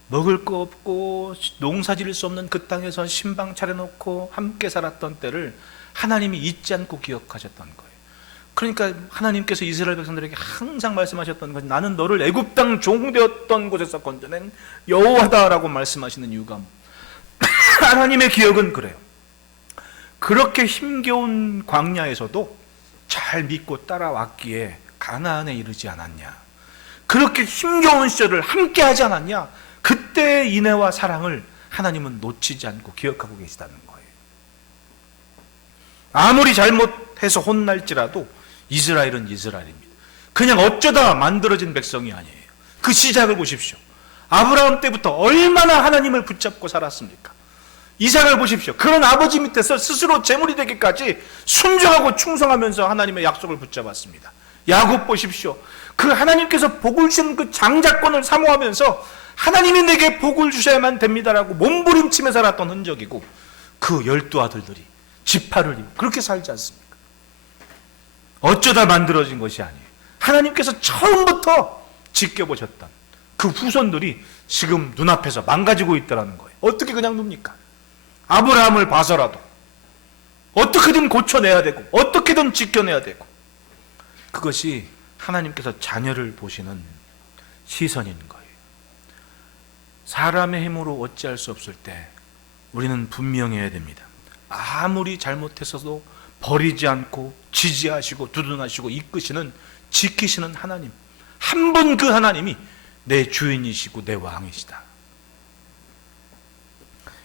먹을 거 없고 농사 지을 수 없는 그 땅에서 신방 차려놓고 함께 살았던 때를 하나님이 잊지 않고 기억하셨던 거예요. 그러니까 하나님께서 이스라엘 백성들에게 항상 말씀하셨던 것은 나는 너를 애굽 땅 종되었던 곳에서 건져낸 여호와다라고 말씀하시는 이유가 하나님의 기억은 그래요. 그렇게 힘겨운 광야에서도 잘 믿고 따라왔기에 가나안에 이르지 않았냐. 그렇게 힘겨운 시절을 함께 하지 않았냐. 그때의 인애와 사랑을 하나님은 놓치지 않고 기억하고 계시다는 거예요. 아무리 잘못해서 혼날지라도 이스라엘은 이스라엘입니다. 그냥 어쩌다 만들어진 백성이 아니에요. 그 시작을 보십시오. 아브라함 때부터 얼마나 하나님을 붙잡고 살았습니까? 이삭을 보십시오. 그런 아버지 밑에서 스스로 제물이 되기까지 순종하고 충성하면서 하나님의 약속을 붙잡았습니다. 야곱 보십시오. 그 하나님께서 복을 주신 그 장자권을 사모하면서 하나님이 내게 복을 주셔야만 됩니다라고 몸부림치며 살았던 흔적이고, 그 12 아들들이 지파를 이루고 그렇게 살지 않습니까? 어쩌다 만들어진 것이 아니에요. 하나님께서 처음부터 지켜보셨던 그 후손들이 지금 눈앞에서 망가지고 있다는 거예요. 어떻게 그냥 둡니까? 아브라함을 봐서라도 어떻게든 고쳐내야 되고 어떻게든 지켜내야 되고, 그것이 하나님께서 자녀를 보시는 시선인 거예요. 사람의 힘으로 어찌할 수 없을 때 우리는 분명해야 됩니다. 아무리 잘못했어도 버리지 않고 지지하시고 두둔하시고 이끄시는, 지키시는 하나님, 한 분 그 하나님이 내 주인이시고 내 왕이시다.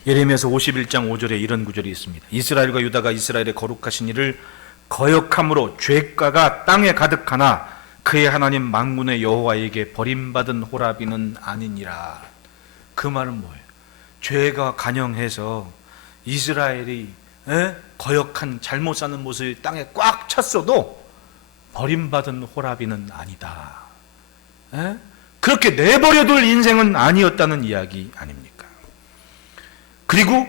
예레미야서 51장 5절에 이런 구절이 있습니다. 이스라엘과 유다가 이스라엘의 거룩하신 이를 거역함으로 죄가가 땅에 가득하나 그의 하나님 만군의 여호와에게 버림받은 호라비는 아니니라. 그 말은 뭐예요? 죄가 간영해서 이스라엘이 거역한 잘못 사는 모습이 땅에 꽉 찼어도 버림받은 호라비는 아니다. 그렇게 내버려둘 인생은 아니었다는 이야기 아닙니까? 그리고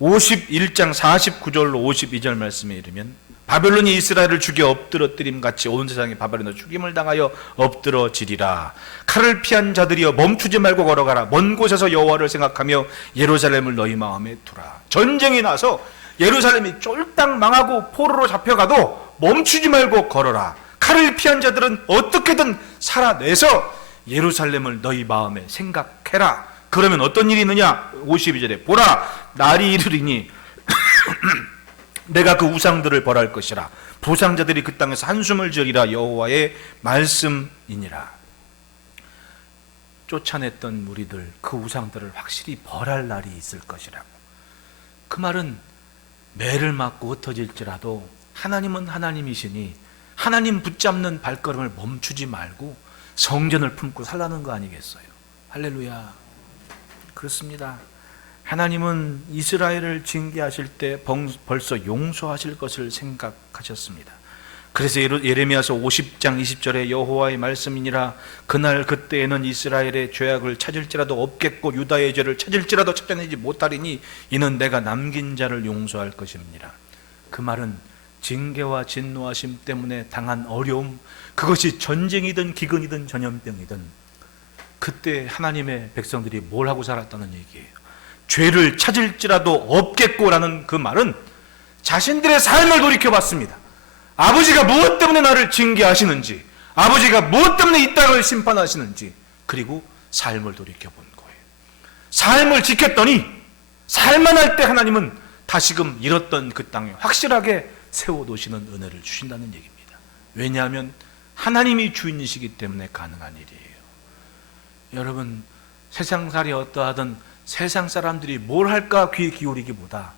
51장 49절로 52절 말씀에 이르면 바벨론이 이스라엘을 죽여 엎드러뜨림 같이 온 세상이 바벨론의 죽임을 당하여 엎드러지리라. 칼을 피한 자들이여 멈추지 말고 걸어가라. 먼 곳에서 여호와를 생각하며 예루살렘을 너희 마음에 두라. 전쟁이 나서 예루살렘이 쫄딱 망하고 포로로 잡혀가도 멈추지 말고 걸어라. 칼을 피한 자들은 어떻게든 살아내서 예루살렘을 너희 마음에 생각해라. 그러면 어떤 일이 있느냐? 52절에 보라, 날이 이르리니 내가 그 우상들을 벌할 것이라. 부상자들이 그 땅에서 한숨을 지으리라. 여호와의 말씀이니라. 쫓아냈던 무리들, 그 우상들을 확실히 벌할 날이 있을 것이라고. 그 말은 매를 맞고 흩어질지라도 하나님은 하나님이시니 하나님 붙잡는 발걸음을 멈추지 말고 성전을 품고 살라는 거 아니겠어요? 할렐루야. 그렇습니다. 하나님은 이스라엘을 징계하실 때 벌써 용서하실 것을 생각하셨습니다. 그래서 예레미야서 50장 20절에 여호와의 말씀이니라. 그날 그때에는 이스라엘의 죄악을 찾을지라도 없겠고 유다의 죄를 찾을지라도 찾아내지 못하리니 이는 내가 남긴 자를 용서할 것임이니라. 그 말은 징계와 진노하심 때문에 당한 어려움, 그것이 전쟁이든 기근이든 전염병이든 그때 하나님의 백성들이 뭘 하고 살았다는 얘기예요. 죄를 찾을지라도 없겠고라는 그 말은 자신들의 삶을 돌이켜봤습니다. 아버지가 무엇 때문에 나를 징계하시는지, 아버지가 무엇 때문에 이 땅을 심판하시는지, 그리고 삶을 돌이켜본 거예요. 삶을 지켰더니 살만할 때 하나님은 다시금 잃었던 그 땅에 확실하게 세워놓으시는 은혜를 주신다는 얘기입니다. 왜냐하면 하나님이 주인이시기 때문에 가능한 일이에요. 여러분, 세상살이 어떠하든 세상 사람들이 뭘 할까 귀 기울이기보다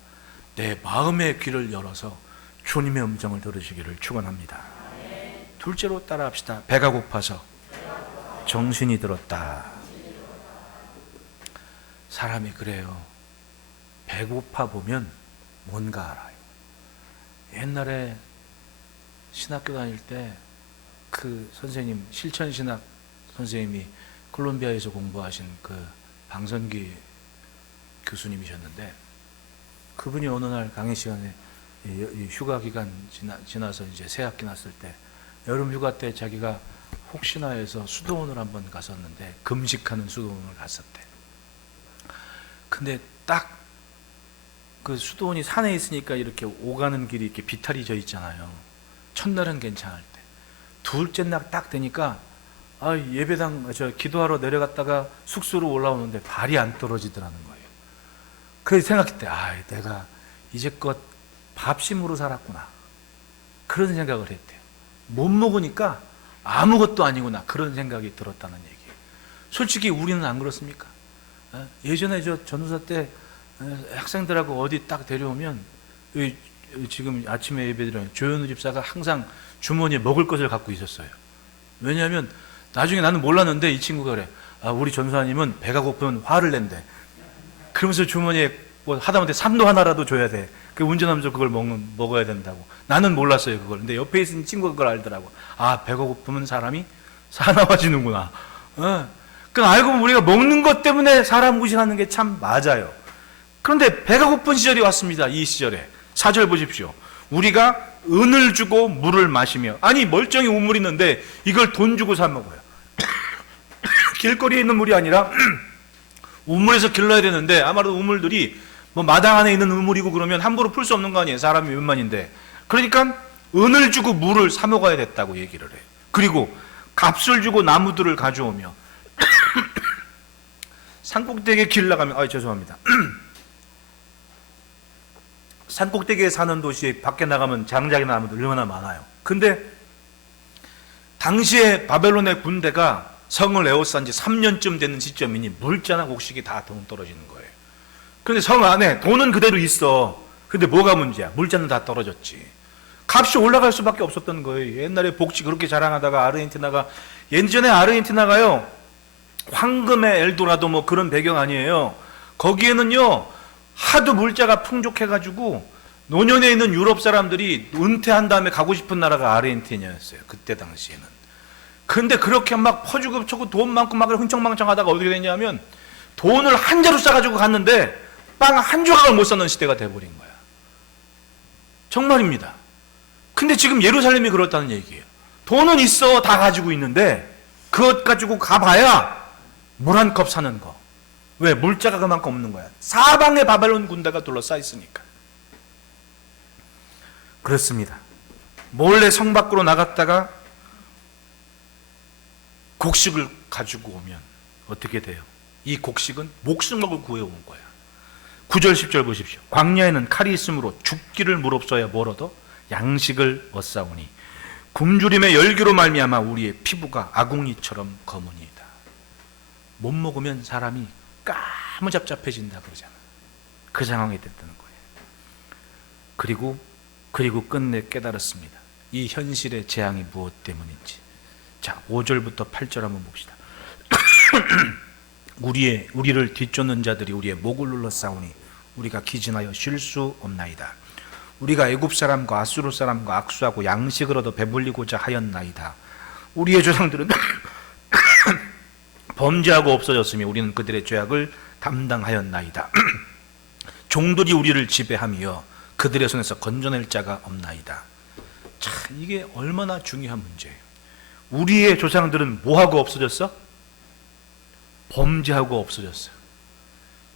내 마음의 귀를 열어서 주님의 음성을 들으시기를 축원합니다. 둘째로 따라합시다. 배가 고파서 정신이 들었다. 사람이 그래요. 배고파 보면 뭔가 알아요. 옛날에 신학교 다닐 때 그 선생님, 실천신학 선생님이 콜롬비아에서 공부하신 그 방선기 교수님이셨는데, 그분이 어느 날 강의 시간에 휴가 기간 지나서 이제 새 학기 났을 때, 여름 휴가 때 자기가 혹시나 해서 수도원을 한번 갔었는데, 금식하는 수도원을 갔었대. 근데 딱 그 수도원이 산에 있으니까 이렇게 오가는 길이 이렇게 비탈이 져 있잖아요. 첫날은 괜찮을 때, 둘째 날 딱 되니까 예배당 기도하러 내려갔다가 숙소로 올라오는데 발이 안 떨어지더라는 거예요. 그래서 생각했대. 내가 이제껏 밥심으로 살았구나, 그런 생각을 했대요. 못 먹으니까 아무것도 아니구나, 그런 생각이 들었다는 얘기예요. 솔직히 우리는 안 그렇습니까? 예전에 전도사 때 학생들하고 어디 딱 데려오면, 지금 아침에 예배드리는 조현우 집사가 항상 주머니에 먹을 것을 갖고 있었어요. 왜냐하면 나중에 나는 몰랐는데 이 친구가 그래. 우리 전도사님은 배가 고프면 화를 낸대. 그러면서 주머니에 뭐 하다못해 산도 하나라도 줘야 돼. 그 운전하면서 그걸 먹어야 된다고. 나는 몰랐어요, 그걸. 근데 옆에 있는 친구가 그걸 알더라고. 배가 고프면 사람이 사나워지는구나. 그 알고 보면 우리가 먹는 것 때문에 사람 무시하는 게 참 맞아요. 그런데 배가 고픈 시절이 왔습니다. 이 시절에 4절 보십시오. 우리가 은을 주고 물을 마시며, 아니 멀쩡히 우물 있는데 이걸 돈 주고 사 먹어요. 길거리에 있는 물이 아니라 우물에서 길러야 되는데, 아마도 우물들이 뭐 마당 안에 있는 우물이고 그러면 함부로 풀 수 없는 거 아니에요, 사람이 몇만인데. 그러니까 은을 주고 물을 사 먹어야 됐다고 얘기를 해요. 그리고 값을 주고 나무들을 가져오며 산꼭대기에 길 나가면, 죄송합니다. 산꼭대기에 사는 도시에 밖에 나가면 장작이 나무들 얼마나 많아요. 근데 당시에 바벨론의 군대가 성을 에워싼 지 3년쯤 되는 시점이니 물자나 곡식이 다 돈 떨어지는 거예요. 그런데 성 안에 돈은 그대로 있어. 근데 뭐가 문제야? 물자는 다 떨어졌지. 값이 올라갈 수밖에 없었던 거예요. 옛날에 복지 그렇게 자랑하다가 예전에 아르헨티나가요, 황금의 엘도라도 뭐 그런 배경 아니에요. 거기에는요 하도 물자가 풍족해가지고 노년에 있는 유럽 사람들이 은퇴한 다음에 가고 싶은 나라가 아르헨티나였어요, 그때 당시에는. 근데 그렇게 막 퍼주고 쳐고 돈 많고 막 흥청망청 하다가 어떻게 됐냐면, 돈을 한 자루 싸가지고 갔는데 빵 한 조각을 못 사는 시대가 돼버린 거야. 정말입니다. 근데 지금 예루살렘이 그렇다는 얘기예요. 돈은 있어, 다 가지고 있는데 그것 가지고 가봐야 물 한 컵 사는 거. 왜? 물자가 그만큼 없는 거야. 사방에 바벨론 군대가 둘러싸 있으니까. 그렇습니다. 몰래 성 밖으로 나갔다가 곡식을 가지고 오면 어떻게 돼요? 이 곡식은 목숨을 구해온 거야. 9절 10절 보십시오. 광야에는 칼이 있으므로 죽기를 무릅써야 뭘 얻어? 양식을 얻사오니 굶주림의 열기로 말미암아 우리의 피부가 아궁이처럼 검으니이다. 못 먹으면 사람이 까무잡잡해진다 그러잖아. 그 상황이 됐다는 거예요. 그리고 끝내 깨달았습니다. 이 현실의 재앙이 무엇 때문인지. 자, 5절부터 8절 한번 봅시다. 우리를 뒤쫓는 자들이 우리의 목을 눌러 싸우니 우리가 기진하여 쉴 수 없나이다. 우리가 애굽 사람과 아수르 사람과 악수하고 양식을 얻어 배불리고자 하였나이다. 우리의 조상들은 범죄하고 없어졌으며 우리는 그들의 죄악을 담당하였나이다. 종들이 우리를 지배하며 그들의 손에서 건져낼 자가 없나이다. 참, 이게 얼마나 중요한 문제예요. 우리의 조상들은 뭐하고 없어졌어? 범죄하고 없어졌어요.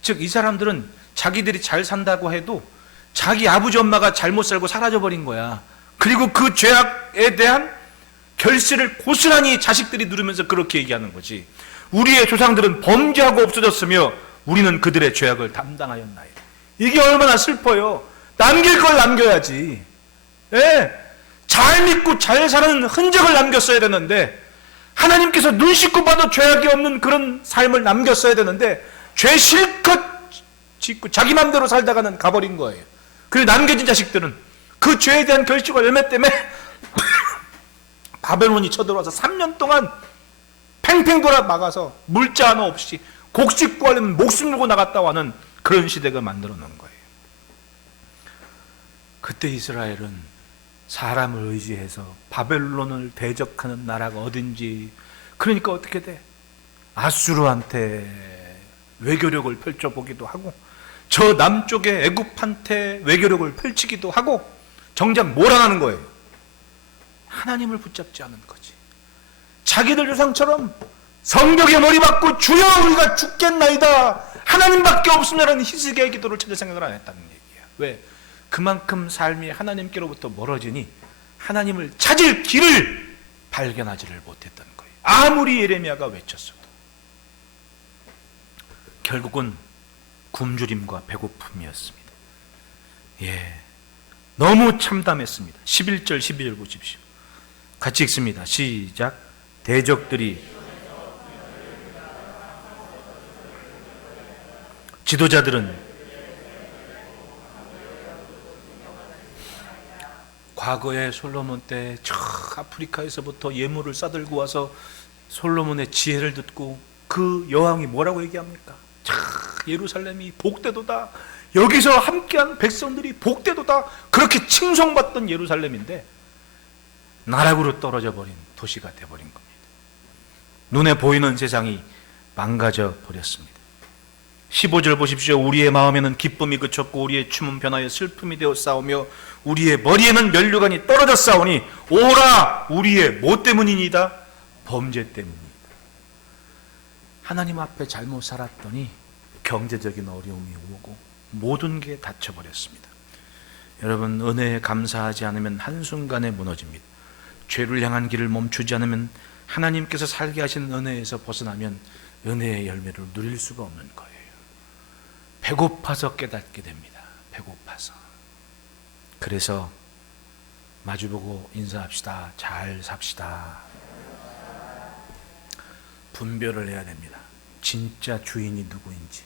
즉 이 사람들은 자기들이 잘 산다고 해도 자기 아버지 엄마가 잘못 살고 사라져버린 거야. 그리고 그 죄악에 대한 결실을 고스란히 자식들이 누리면서 그렇게 얘기하는 거지. 우리의 조상들은 범죄하고 없어졌으며 우리는 그들의 죄악을 담당하였나이다. 이게 얼마나 슬퍼요. 남길 걸 남겨야지. 잘 믿고 잘 사는 흔적을 남겼어야 되는데, 하나님께서 눈 씻고 봐도 죄악이 없는 그런 삶을 남겼어야 되는데 죄 실컷 짓고 자기 맘대로 살다가는 가버린 거예요. 그리고 남겨진 자식들은 그 죄에 대한 결실과 열매 때문에 바벨론이 쳐들어와서 3년 동안 팽팽 돌아 막아서 물자 하나 없이 곡식 구하려면 목숨 걸고 나갔다 와는 그런 시대가 만들어 놓은 거예요. 그때 이스라엘은 사람을 의지해서 바벨론을 대적하는 나라가 어딘지, 그러니까 어떻게 돼? 아수르한테 외교력을 펼쳐보기도 하고 저 남쪽의 애굽한테 외교력을 펼치기도 하고 정작 뭘 안 하는 거예요? 하나님을 붙잡지 않은 거지. 자기들 조상처럼 성벽에 머리 박고 주여 우리가 죽겠나이다 하나님밖에 없으면 희생의 기도를 찾을 생각을 안 했다는 얘기야. 왜? 그만큼 삶이 하나님께로부터 멀어지니 하나님을 찾을 길을 발견하지를 못했던 거예요. 아무리 예레미야가 외쳤어도. 결국은 굶주림과 배고픔이었습니다. 예, 너무 참담했습니다. 11절 12절 보십시오. 같이 읽습니다. 시작. 대적들이 지도자들은 과거에 솔로몬 때 저 아프리카에서부터 예물을 싸들고 와서 솔로몬의 지혜를 듣고 그 여왕이 뭐라고 얘기합니까? 자, 예루살렘이 복되도다. 여기서 함께한 백성들이 복되도다. 그렇게 칭송받던 예루살렘인데 나락으로 떨어져 버린 도시가 되어버린 겁니다. 눈에 보이는 세상이 망가져 버렸습니다. 15절 보십시오. 우리의 마음에는 기쁨이 그쳤고 우리의 춤은 변하여 슬픔이 되어 싸우며 우리의 머리에는 면류관이 떨어져 싸우니 오라 우리의 뭐 때문이니이다? 범죄 때문이다. 하나님 앞에 잘못 살았더니 경제적인 어려움이 오고 모든 게 닫혀버렸습니다. 여러분, 은혜에 감사하지 않으면 한순간에 무너집니다. 죄를 향한 길을 멈추지 않으면 하나님께서 살게 하신 은혜에서 벗어나면 은혜의 열매를 누릴 수가 없는 거예요. 배고파서 깨닫게 됩니다. 배고파서. 그래서 마주보고 인사합시다. 잘 삽시다. 분별을 해야 됩니다. 진짜 주인이 누구인지.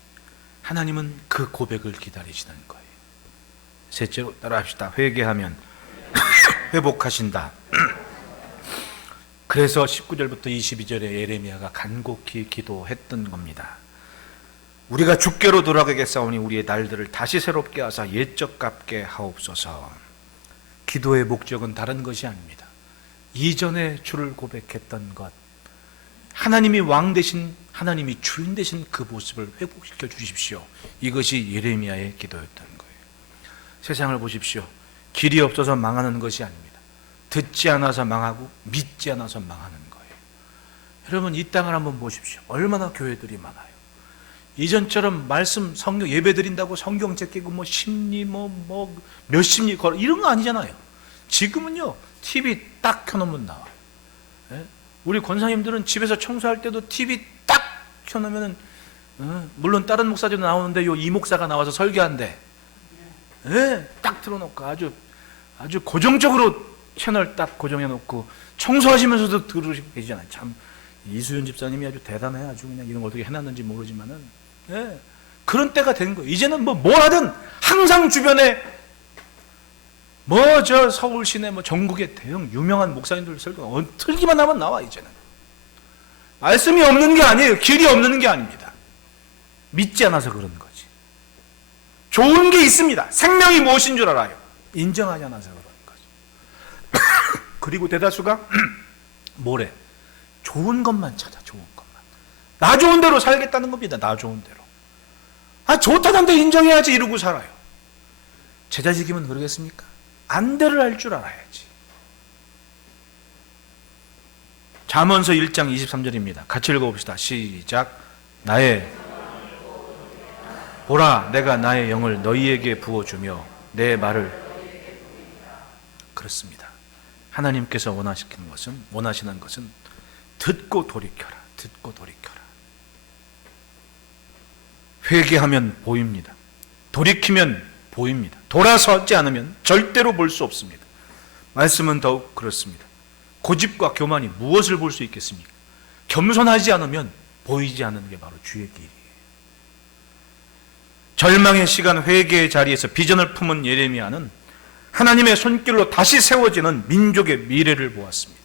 하나님은 그 고백을 기다리시는 거예요. 셋째로 따라합시다. 회개하면 회복하신다. 그래서 19절부터 22절에 예레미야가 간곡히 기도했던 겁니다. 우리가 주께로 돌아가겠사오니 우리의 날들을 다시 새롭게 하사 옛적 같게 하옵소서. 기도의 목적은 다른 것이 아닙니다. 이전에 주를 고백했던 것, 하나님이 왕 대신, 하나님이 주인 대신 그 모습을 회복시켜 주십시오. 이것이 예레미야의 기도였던 거예요. 세상을 보십시오. 길이 없어서 망하는 것이 아닙니다. 듣지 않아서 망하고 믿지 않아서 망하는 거예요. 여러분, 이 땅을 한번 보십시오. 얼마나 교회들이 많아요. 이전처럼 말씀 성경 예배 드린다고 성경책 끼고 뭐 심리 몇 심리 걸어 이런 거 아니잖아요. 지금은요 TV 딱 켜놓으면 나와. 예? 우리 권사님들은 집에서 청소할 때도 TV 딱 켜놓으면은 물론 다른 목사들도 나오는데 요 이 목사가 나와서 설교한대. 예? 딱 틀어놓고 아주 고정적으로 채널 딱 고정해놓고 청소하시면서도 들으시고 계시잖아요. 참 이수연 집사님이 아주 대단해. 아주 그냥 이런 걸 어떻게 해놨는지 모르지만은 예, 그런 때가 된 거예요. 이제는 뭘 하든 항상 주변에 저 서울 시내 전국의 대형 유명한 목사님들 설교 틀기만 하면 나와. 이제는 말씀이 없는 게 아니에요. 길이 없는 게 아닙니다. 믿지 않아서 그런 거지. 좋은 게 있습니다. 생명이 무엇인 줄 알아요. 인정하지 않아서 그런 거지. 그리고 대다수가 뭐래? 좋은 것만 찾아. 좋은 것만. 나 좋은 대로 살겠다는 겁니다. 나 좋은 대로. 좋다던데 인정해야지 이러고 살아요. 제자직이면 그러겠습니까? 안대를 할 줄 알아야지. 잠언서 1장 23절입니다. 같이 읽어봅시다. 시작. 보라, 내가 나의 영을 너희에게 부어주며 내 말을. 그렇습니다. 하나님께서 원하시는 것은 듣고 돌이켜라. 듣고 돌이켜라. 회개하면 보입니다. 돌이키면 보입니다. 돌아서지 않으면 절대로 볼 수 없습니다. 말씀은 더욱 그렇습니다. 고집과 교만이 무엇을 볼 수 있겠습니까? 겸손하지 않으면 보이지 않는 게 바로 주의 길이에요. 절망의 시간, 회개의 자리에서 비전을 품은 예레미야는 하나님의 손길로 다시 세워지는 민족의 미래를 보았습니다.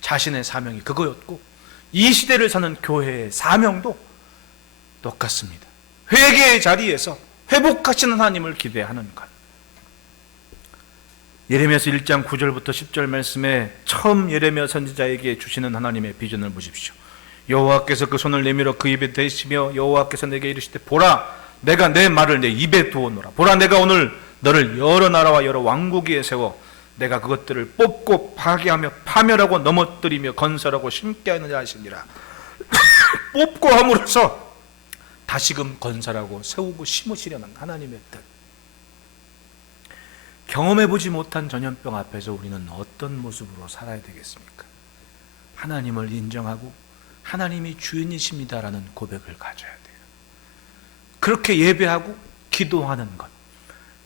자신의 사명이 그거였고 이 시대를 사는 교회의 사명도 똑같습니다. 회개의 자리에서 회복하시는 하나님을 기대하는 것. 예레미야서 1장 9절부터 10절 말씀에 처음 예레미야 선지자에게 주시는 하나님의 비전을 보십시오. 여호와께서 그 손을 내밀어 그 입에 대시며 여호와께서 내게 이르시되 보라, 내가 내 말을 내 입에 두어놓으라. 보라, 내가 오늘 너를 여러 나라와 여러 왕국 위에 세워 내가 그것들을 뽑고 파괴하며 파멸하고 넘어뜨리며 건설하고 심게 하는 자시니라. 뽑고 함으로써 다시금 건설하고 세우고 심으시려는 하나님의 뜻. 경험해보지 못한 전염병 앞에서 우리는 어떤 모습으로 살아야 되겠습니까? 하나님을 인정하고 하나님이 주인이십니다라는 고백을 가져야 돼요. 그렇게 예배하고 기도하는 것,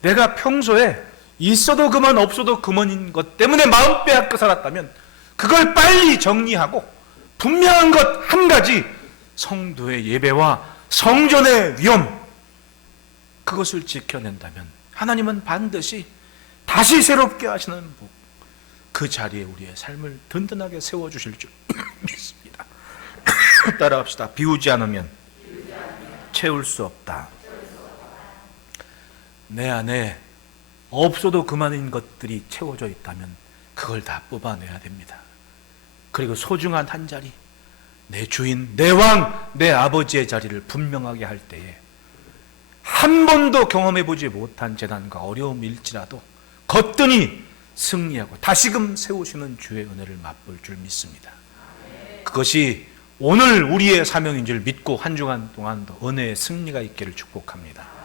내가 평소에 있어도 그만 없어도 그만인 것 때문에 마음 빼앗고 살았다면 그걸 빨리 정리하고 분명한 것 한 가지, 성도의 예배와 성전의 위엄, 그것을 지켜낸다면 하나님은 반드시 다시 새롭게 하시는 복, 그 자리에 우리의 삶을 든든하게 세워주실 줄 믿습니다. 따라합시다. 비우지 않으면 채울 수 없다. 내 안에 없어도 그만인 것들이 채워져 있다면 그걸 다 뽑아내야 됩니다. 그리고 소중한 한 자리, 내 주인, 내 왕, 내 아버지의 자리를 분명하게 할 때에 한 번도 경험해보지 못한 재난과 어려움일지라도 거뜬히 승리하고 다시금 세우시는 주의 은혜를 맛볼 줄 믿습니다. 그것이 오늘 우리의 사명인 줄 믿고 한 주간 동안도 은혜의 승리가 있기를 축복합니다.